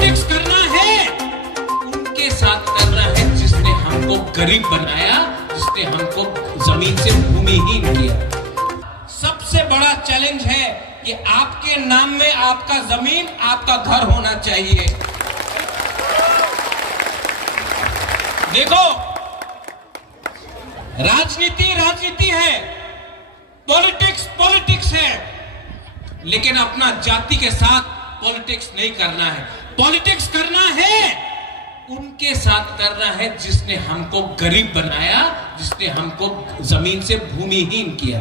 Politics करना है उनके साथ करना है जिसने हमको गरीब बनाया, जिसने हमको जमीन से भूमिहीन किया। सबसे बड़ा चैलेंज है कि आपके नाम में आपका जमीन, आपका घर होना चाहिए। देखो, राजनीति राजनीति है, पॉलिटिक्स पॉलिटिक्स है, लेकिन अपना जाति के साथ पॉलिटिक्स नहीं करना है। पॉलिटिक्स करना है उनके साथ करना है जिसने हमको गरीब बनाया, जिसने हमको जमीन से भूमिहीन किया।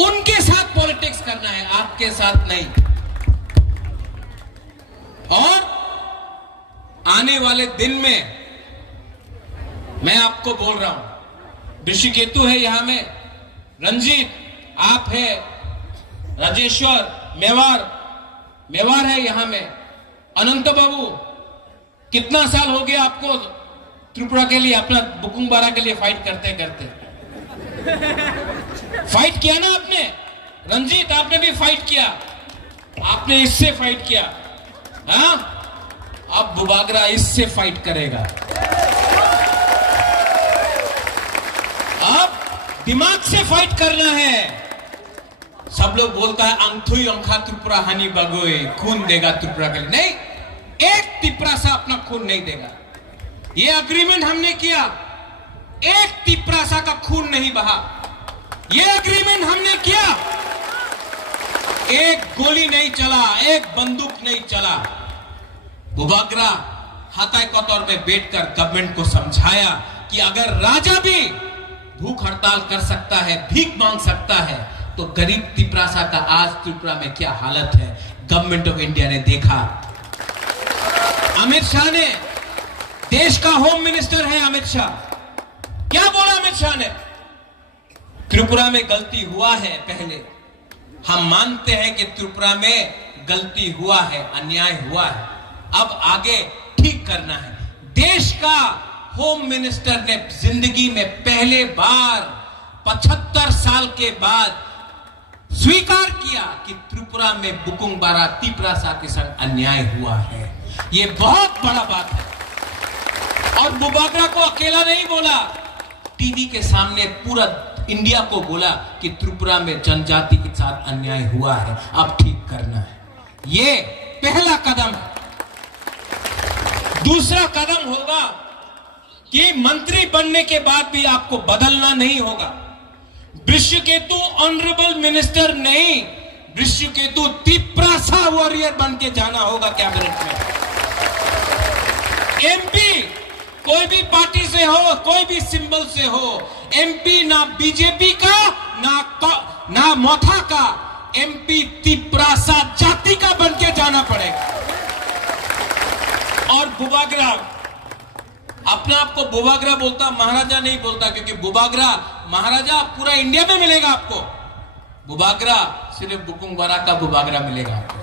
उनके साथ पॉलिटिक्स करना है, आपके साथ नहीं। और आने वाले दिन में मैं आपको बोल रहा हूं, ऋषिकेतु है यहां में, रंजीत आप है, राजेश्वर मेवार है यहां में, अनंत बाबू कितना साल हो गया आपको त्रिपुरा के लिए, अपना बुकुंबारा के लिए फाइट करते करते? फाइट किया ना आपने? रंजीत आपने भी फाइट किया, आपने इससे फाइट किया। हाँ, अब बुबागरा इससे फाइट करेगा। अब दिमाग से फाइट करना है। सब लोग बोलता है अंथुई अंखा त्रिपुरा हानि बगोए, खून देगा त्रिपुरा के लिए। नहीं, एक त्रिपुरा सा अपना खून नहीं देगा। ये अग्रीमेंट हमने किया, एक त्रिपुरा सा का खून नहीं बहा। ये अग्रीमेंट हमने किया, एक गोली नहीं चला, एक बंदूक नहीं चला। बुबागरा हाथाई कतौर में बैठकर गवर्नमेंट को समझाया कि अगर राजा भी भूख हड़ताल कर सकता है, भीख मांग सकता है, तो गरीब त्रिपुरा का आज त्रिपुरा में क्या हालत है गवर्नमेंट ऑफ इंडिया ने देखा। अमित शाह ने, देश का होम मिनिस्टर है अमित शाह, क्या बोला अमित शाह ने? त्रिपुरा में गलती हुआ है, पहले हम मानते हैं कि त्रिपुरा में गलती हुआ है, अन्याय हुआ है, अब आगे ठीक करना है। देश का होम मिनिस्टर ने जिंदगी में पहले बार 75 साल के बाद स्वीकार किया कि त्रिपुरा में बुकुंबारा त्रिपुरा के संग अन्याय हुआ है। यह बहुत बड़ा बात है। और बुबागरा को अकेला नहीं बोला, टीवी के सामने पूरा इंडिया को बोला कि त्रिपुरा में जनजाति के साथ अन्याय हुआ है, अब ठीक करना है। यह पहला कदम है। दूसरा कदम होगा कि मंत्री बनने के बाद भी आपको बदलना नहीं होगा। ऋषिकेतु ऑनरेबल मिनिस्टर नहीं, ऋषिकेतु त्रिपुरा वॉरियर बन के जाना होगा कैबिनेट में। एमपी कोई भी पार्टी से हो, कोई भी सिंबल से हो, एमपी ना बीजेपी का ना मोथा का, एमपी त्रिपुरा जाति का बन के जाना पड़ेगा। और बुबागरा अपने आप को बुबागरा बोलता, महाराजा नहीं बोलता, क्योंकि बुबागरा महाराजा पूरा इंडिया में मिलेगा आपको, बुबागरा सिर्फ बुकुंबारा का बुबागरा मिलेगा आपको।